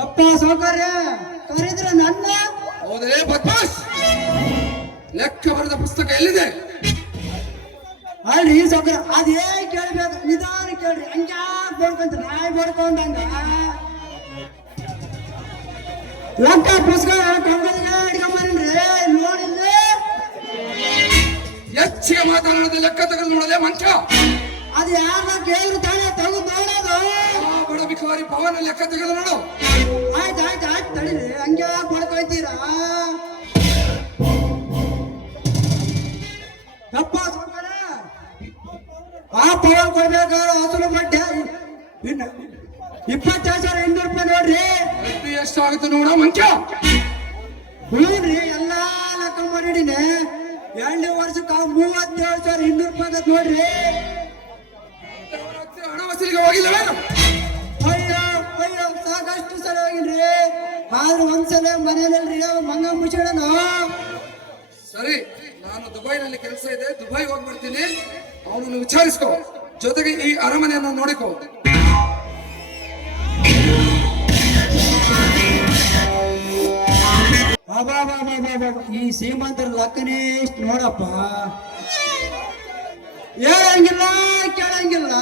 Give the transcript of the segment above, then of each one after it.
ಯಪ್ಪ ಸೌಕರ್ಯ ಕರೆದ್ರೆ ನನ್ನ ಹೌದೇ ಬದ್ಮಾಶ್, ಲೆಕ್ಕ ಬರೆದ ಪುಸ್ತಕ ಎಲ್ಲಿದೆ? ಅಲ್ರಿ ಸೌಕರ್ಯ ಅದೇ ಕೇಳ್ಬೇಕು, ನಿಧಾನ ಕೇಳ್ರಿ. ಹಂಗ ಬೋಡ್ಕೊಂತ ನಾಯಿ ಬೋಡ್ಕೊಂಡಂಗ ಲೆಕ್ಕ ಪುಸ್ತಕ ಹಿಡ್ಕೊಂಬನ್ರಿ. ನೋಡಿಲ್ಲ ಹೆಚ್ಚಿಗೆ ಮಾತನಾಡದೆ ಲೆಕ್ಕ ತೆಗೆದು ನೋಡದೆ ಮಂಚ. ಅದು ಯಾರ ಕೇಳಿದ್ರು ತಾನೇ ತೆಗೆದು ನೋಡೋದು. ಬಡ ಬಿಕಾರಿ ಪವನ ಲೆಕ್ಕ ತೆಗೆದು ನೋಡು. ಆಯ್ತು ಆಯ್ತು ಆಯ್ತು ತಡೀರಿ, ಹಂಗೆ ಬಡ್ಕೊಳ್ತೀರಾ? ಯಪ್ಪ ಸೌಕರ್ಯ ಆ ಪವನ್ ಕೊಡ್ಬೇಕಾದ್ರೆ ಅಸಲು ಬಡ್ಡೆ 22,200 ನೋಡ್ರಿ. ಎಷ್ಟಾಗುತ್ತೆ ನೋಡ ಮಂಚ. ಹ್ಞೂನ್ರಿ, ಎಲ್ಲಾ ಲೆಕ್ಕ ಮಾಡಿಡಿನೆ. 2 ವರ್ಷಕ್ಕೆ 37,200 ನೋಡ್ರಿ. ಹಣ ವಸೂಲಿಗೆ ಹೋಗಿಲ್ಲವೇನು? ಅಯ್ಯೋ ಅಯ್ಯೋ ಸಾಕಷ್ಟು ಸಲ ಹೋಗಿನ್ರಿ. ಆದ್ರೆ ಒಂದ್ಸಲ ಮನೇಲಿ ಮಂಗ ಮುಚ್ಚಿಡೋಣ. ಸರಿ, ನಾನು ದುಬೈನಲ್ಲಿ ಕೆಲಸ ಇದೆ, ದುಬೈ ಹೋಗ್ಬಿಡ್ತೀನಿ. ಅವನನ್ನು ವಿಚಾರಿಸ್ಕೋ, ಜೊತೆಗೆ ಈ ಅರಮನೆಯನ್ನು ನೋಡಿಕೋ. ಈ ಶ್ರೀಮಂತರ ಲಕ್ಕನೇ ಇಷ್ಟು ನೋಡಪ್ಪ. ಹೇಳಂಗಿಲ್ಲ ಕೇಳಂಗಿಲ್ಲ.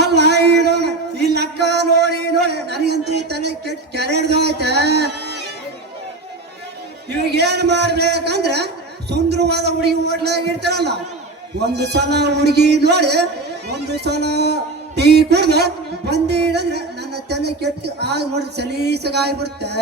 ಅಲ್ಲ ಇಡೋಣ ಈ ಲೆಕ್ಕ ನೋಡಿ ನೋಡಿ ನನಗಂತೂ ತಲೆ ಕೆಟ್ಟ ಕೆರೆಡ್ದೋಯ್ತೆ. ಇವಾಗ ಏನ್ ಮಾಡ್ಬೇಕಂದ್ರೆ ಸುಂದರವಾದ ಹುಡುಗಿ ಹೋಟ್ಲಾಗಿರ್ತಾರಲ್ಲ, ಒಂದು ಸಲ ಹುಡುಗಿ ನೋಡಿ ಒಂದು ಸಲ ಟೀ ಕುಡ್ದು ಬಂದಿಡಂದ್ರೆ ನನ್ನ ತಲೆ ಕೆಟ್ಟು ಆಗ ನೋಡಿ ಸಲೀಸಾಗ್ಬಿಡುತ್ತೆ.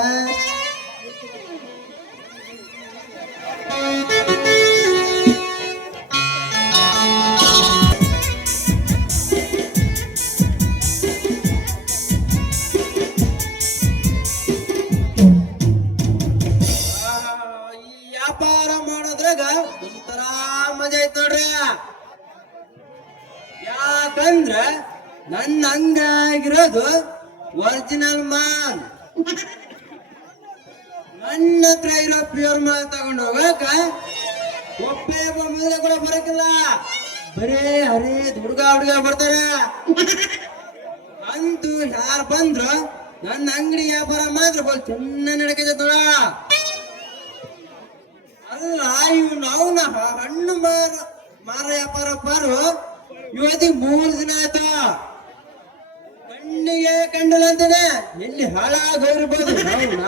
ವ್ಯಾಪಾರ ಮಾಡೋದ್ರಾಗ ಒಂಥರ ಮಜಾ ಐತ್ ನೋಡ್ರಿ. ಯಾಕಂದ್ರ ನನ್ನ ಹಂಗಾಗಿರೋದು ಒರಿಜಿನಲ್ ಮಾಲ್. ನನ್ನ ಹತ್ರ ಇರೋ ಪ್ಯೂರ್ ಮಾಲ್ ತಗೊಂಡು ಹೋಗಕ ಒಬ್ಬೇ ಮೊದಲೇ ಕೂಡ ಬರಕಿಲ್ಲ. ಬರೇ ಹರೇ ಹುಡುಗ ಬರ್ತಾರೆ. ಅಂತೂ ಯಾರು ಬಂದ್ರು ನನ್ನ ಅಂಗಡಿ ವ್ಯಾಪಾರ ಮಾತ್ರ ಬಲ್ ಚೆನ್ನಾಗಿ ನಡಕೈತೆ ನೋಡ. ಅಲ್ಲ ಇವ್ನು ಅವನ ಹಣ್ಣು ಮಾರ ವ್ಯಾಪಾರ ಬಾರು ಇವತ್ತಿಗೆ 3 ದಿನ ಆಯ್ತ. ಕಣ್ಣಿಗೆ ಕಂಡಲ್ಲ ಅಂತಾನೆ ಎಲ್ಲಿ ಹಾಳಾಗೋಗಿರ್ಬೋದು ಅವನ್ನ.